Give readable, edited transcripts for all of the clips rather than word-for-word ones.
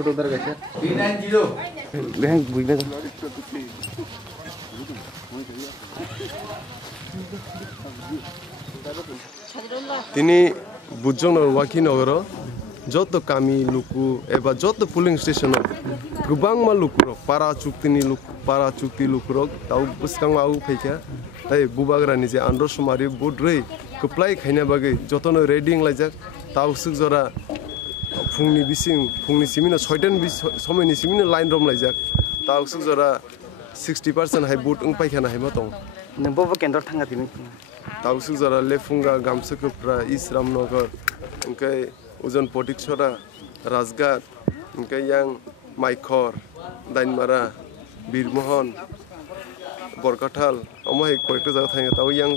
photo उधर कैसे 390 bank बुझले तिनी बुझ्जों वाकी नगर जत कामी लुकु एबा जत पुलिंग स्टेशन गोबां मा लुकुरो पारा चुक्ति लुकुरो ताउ बसकां आउ फैखा ताइ बुबाग्रानि जे आन्डर सुमारि बुद्रै कप्लाय खायना बागै जतनो रेडिंग लाइजाक ताउ सुक जरा फुंनि सिमिनो 6 समयनि सिमिनो लाइन रम लाइजाक ताउ सुक जरा 60% हाय बुट उं पाइखाना हाय मा दं नंबो केन्द्र थांगा दिनि ताउ सुक जरा लेफुंगा गामसकफ्रा इस्राम नगर ओंखाय उजन पटिकसरा राजघाट ओंखाय यां माइखर दाइनमारा बीरमोहन बरकाथाल अमाय कयेक्ट जागा थाङो ताउ यां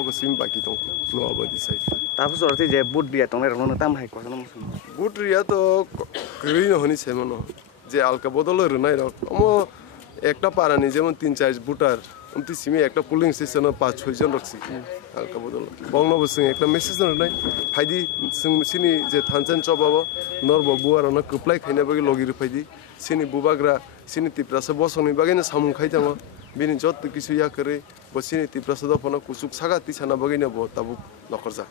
अगसिम बाकी दं नआबादि साइ ताबो जरते जे बुट बिया तंले रनो ताम हाय कोन मुसुम बुट रिया तो गरीन हनि सेमनो जे आलका बदल रनाय र अमो एकटा पारानि जेमन 3-4 बुटार उमति सिमे एकटा पुलिंग स्टेशन 5-6 जन रखसि आलका बदल बंगनो बसिं एकटा मेसेज रनाय फाइदि सिनि जे थानसेन चबाबो नरबो बुआरनो कप्लाय खायना बागै लगिर फाइदि सिनि बुबाग्रा सिनि तिप्रासे बसंनि बागैनो सामुं खायजामा बिनि जत किसु या करे बसिनि तिप्रासे दफना कुसुक सागा तिसाना बागैनो ब ताबु नखरजा